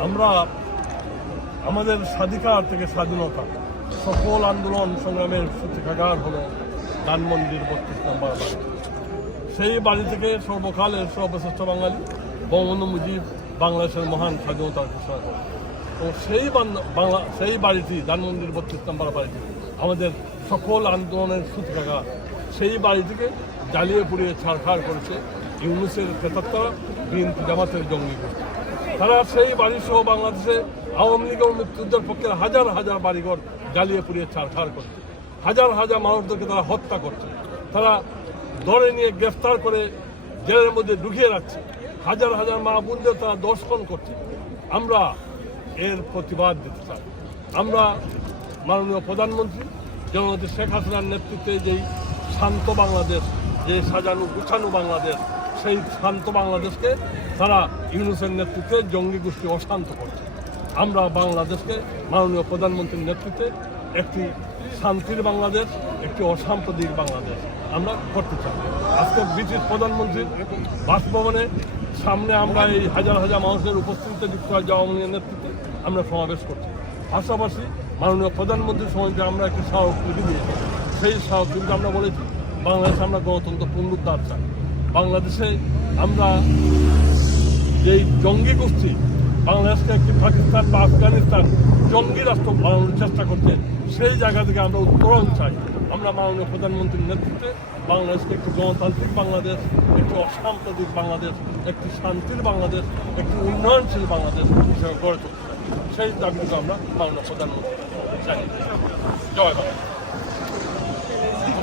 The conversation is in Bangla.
আমরা আমাদের স্বাধিকার থেকে স্বাধীনতা, সকল আন্দোলন সংগ্রামের সূচিকাগার হলো ধানমন্দির বত্রিশ নম্বর বাড়ি। সেই বাড়ি থেকে সর্বকালের সর্বশ্রেষ্ঠ বাঙালি বঙ্গবন্ধু মুজিব বাংলাদেশের মহান স্বাধীনতার ঘোষণা করেন তো সেই বান- বাংলা সেই বাড়িটি ধানমন্দির বত্রিশ নম্বর বাড়িটি, আমাদের সকল আন্দোলনের সূচিকাগার সেই বাড়িটিকে জ্বালিয়ে পুড়িয়ে ছাড়খাড় করেছে ইউনুসের প্রেতাত্মা বিএনপি জামাতের জঙ্গি গোষ্ঠী তারা সেই বাড়ি সহ বাংলাদেশে আওয়ামী লীগ এবং মুক্তিযুদ্ধের পক্ষের হাজার হাজার বাড়িঘর জ্বালিয়ে পুড়িয়ে ছাড়খাড় করছে হাজার হাজার মানুষদেরকে তারা হত্যা করছে। তারা ধরে নিয়ে গ্রেফতার করে জেলের মধ্যে ঢুকিয়ে রাখছে। হাজার হাজার মা বোনদের তারা দর্শন করছে। আমরা এর প্রতিবাদ দিতে চাই। আমরা মাননীয় প্রধানমন্ত্রী, জননেত্রী শেখ হাসিনার নেতৃত্বে যেই শান্ত বাংলাদেশ, যে সাজানো গুছানো বাংলাদেশ সেই শান্ত বাংলাদেশকে তারা ইউনুসের নেতৃত্বে জঙ্গি গোষ্ঠী অশান্ত করছে। আমরা বাংলাদেশকে মাননীয় প্রধানমন্ত্রীর নেতৃত্বে একটি শান্তির বাংলাদেশ, একটি অসাম্প্রদায়িক বাংলাদেশ আমরা করতে চাই। আজকে ব্রিটিশ প্রধানমন্ত্রীর বাসভবনে সামনে আমরা এই হাজার হাজার মানুষের উপস্থিতিতে যুক্তরাজ্য আওয়ামী লীগের নেতৃত্বে আমরা সমাবেশ করছি। পাশাপাশি মাননীয় প্রধানমন্ত্রীর সঙ্গে আমরা একটি স্মারকলিপি দিয়েছি। সেই স্মারকলিপিতে আমরা বলেছি, বাংলাদেশে আমরা গণতন্ত্র পুনরুদ্ধার চাই। বাংলাদেশে আমরা যেই জঙ্গি গোষ্ঠী, বাংলাদেশকে একটি পাকিস্তান বা আফগানিস্তান জঙ্গি রাষ্ট্র বানানোর চেষ্টা করছে, সেই জায়গা থেকে আমরা উত্তরণ চাই। আমরা মাননীয় প্রধানমন্ত্রীর নেতৃত্বে বাংলাদেশকে একটি গণতান্ত্রিক বাংলাদেশ, একটি অসাম্প্রদায়িক বাংলাদেশ, একটি শান্তির বাংলাদেশ, একটি উন্নয়নশীল বাংলাদেশ হিসেবে গড়ে তুলতে সেই দাবিটুকু আমরা মাননীয় প্রধানমন্ত্রী জয় বাংলা।